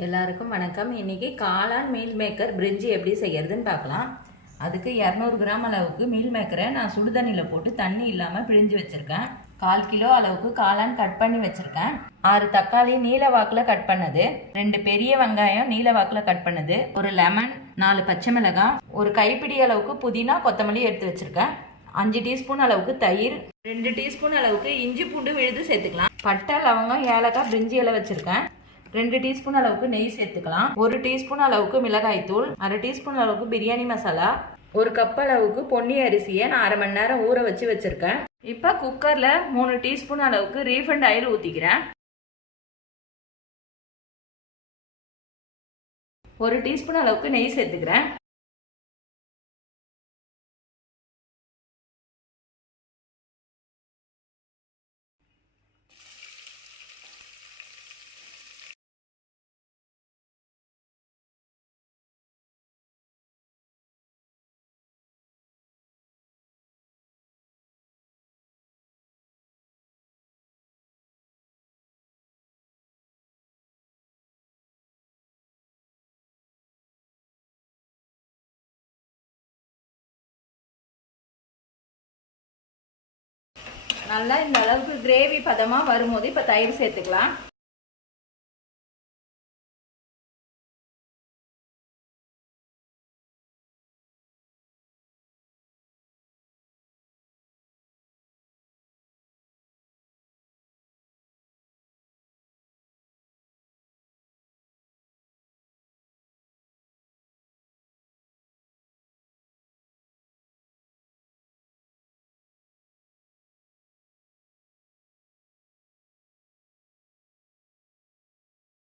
எல்லாருக்கும் வணக்கம். இன்னைக்கு காளான் மீல் மேக்கர் பிரிஞ்சி எப்படி செய்யறதுன்னு பார்க்கலாம். அதுக்கு 200 கிராம் அளவுக்கு மீல் மேக்கரை நான் சுடுதண்ணியில் போட்டு தண்ணி இல்லாமல் பிழிஞ்சு வச்சுருக்கேன். 1/4 கிலோ அளவுக்கு காளான் கட் பண்ணி வச்சுருக்கேன். 6 தக்காளி நீல வாக்கில் கட் பண்ணது, 2 பெரிய வெங்காயம் நீல வாக்கில் கட் பண்ணது, ஒரு லெமன், 4 பச்சை மிளகாய், ஒரு கைப்பிடி அளவுக்கு புதினா கொத்தமல்லி எடுத்து வச்சுருக்கேன். 5 டீஸ்பூன் அளவுக்கு தயிர், 2 டீஸ்பூன் அளவுக்கு இஞ்சி பூண்டு விழுது சேர்த்துக்கலாம். பட்டை, லவங்கம், ஏலக்காய், பிரிஞ்சி இலை வச்சுருக்கேன். 2 டீஸ்பூன் அளவுக்கு நெய் சேர்த்துக்கலாம். 1 டீஸ்பூன் அளவுக்கு மிளகாய் தூள், 1/2 டீஸ்பூன் அளவுக்கு பிரியாணி மசாலா, 1 கப் அளவுக்கு பொன்னி அரிசியை நான் 1/2 மணி நேரம் ஊற வச்சு வச்சிருக்கேன். இப்போ குக்கர்ல 3 டீஸ்பூன் அளவுக்கு ரீஃபண்ட் ஆயில் ஊற்றிக்கிறேன். 1 டீஸ்பூன் அளவுக்கு நெய் சேர்த்துக்கிறேன். நல்லா இந்த அளவுக்கு கிரேவி பதமாக வரும்போது இப்போ தயிர் சேர்த்துக்கலாம்.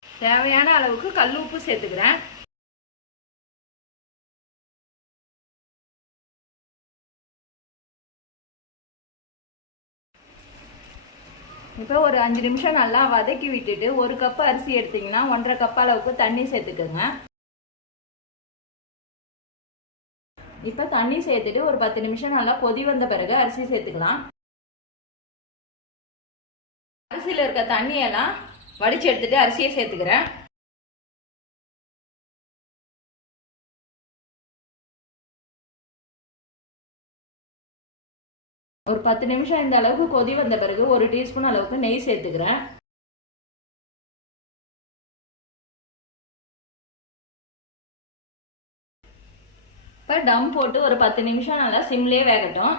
தேவையான அளவுக்கு கல் உப்பு சேர்த்துக்கிறேன். இப்போ ஒரு 5 நிமிஷம் நல்லா வதக்கி விட்டுட்டு 1 கப் அரிசி எடுத்தீங்கன்னா 1.5 கப் அளவுக்கு தண்ணி சேர்த்துக்கோங்க. இப்போ தண்ணி சேர்த்துட்டு ஒரு 10 நிமிஷம் நல்லா கொதி வந்த பிறகு அரிசி சேர்த்துக்கலாம். அரிசியில் இருக்க தண்ணியெல்லாம் வடிச்சு எடுத்துட்டு அரிசியை சேர்த்துக்கிறேன். ஒரு 10 நிமிஷம் இந்த அளவுக்கு கொதி வந்த பிறகு 1 டீஸ்பூன் அளவுக்கு நெய் சேர்த்துக்கிறேன். இப்போ டம் போட்டு ஒரு 10 நிமிஷம் நல்லா சிம்லேயே வேகட்டும்.